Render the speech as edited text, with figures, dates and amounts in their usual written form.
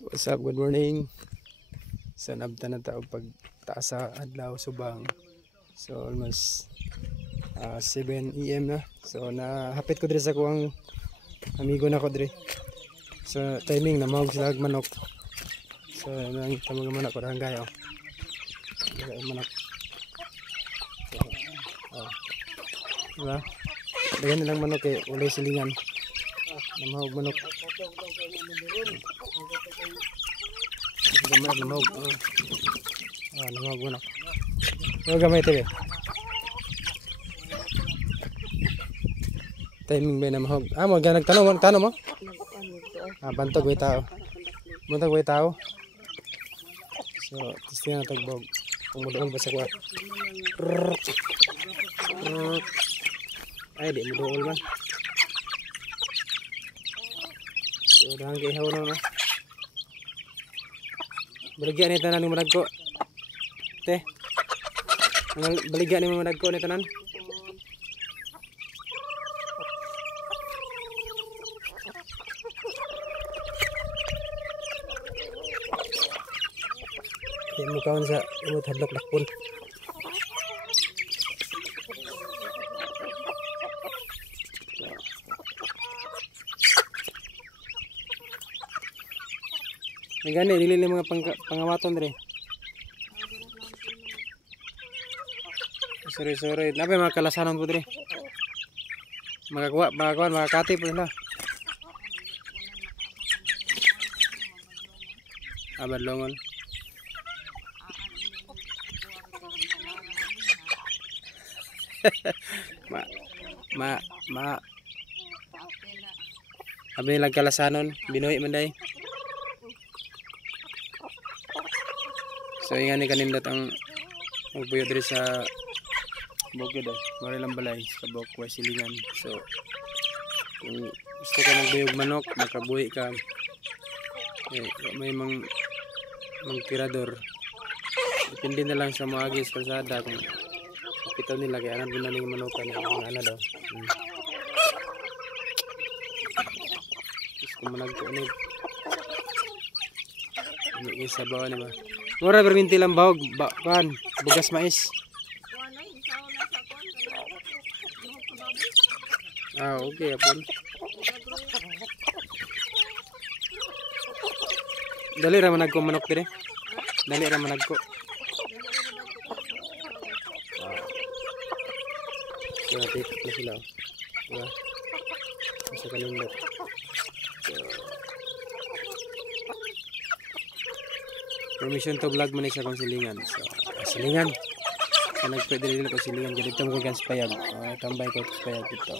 What's up? Good morning. So nabta na tao pag taas sa adlaw subang. So almost 7 AM na. So nahapit ko diri sa kuang amigo na ko diri. So timing na mahog sila og manok. So nang tamang manok ko ranggay oh. Manok. So, diba? Dagan nilang manok eh, ulay silingan. Namahog manok. Gamay namahog. Namahog manok. Gamay tayo. Timing ba namahog? Mo nagtanong mo? Bantog way tao. Bantog way tao. So, tistingan na tagbog. Kung mudoon ba sa kuha. Ay, di mudoon man. So, dahang kaihaw na no. Baligyan ni tanan ni manag ko. Te. Baligyan ni manag ko ni tanan. Mukawan sa imot hadlok lakpon. Ang gani, dili mga pangawaton diri. Sorry. Napay mga kalasanon po diri. Makakati po sila. Abadlongon. Abi lang kalasanon, binuhi man day. So ingani kanindot ang magbuyo diri sa bukid mari lang balay sa Bokway Silingan. So kung gusto ka magbuyog manok, makabuhi ka. May tirador. Depende na lang sa mga agis kalsada kung kapitaw nila kaya anan binaling manokan ang ano daw. Terus kung managko ni isa bawa ni ba. Mura berminti lang bahog, bugas mais. Okay apon. Dali ra managko manok dire. Dali ra managko. So, titik na sila. Diba? Sa kanindot. So, permission to vlog mo na siya kung silingan. So, silingan. So, nagpwede rin ako silingan. Ganito mo ko gan sa payag. Tambay ko sa payag dito.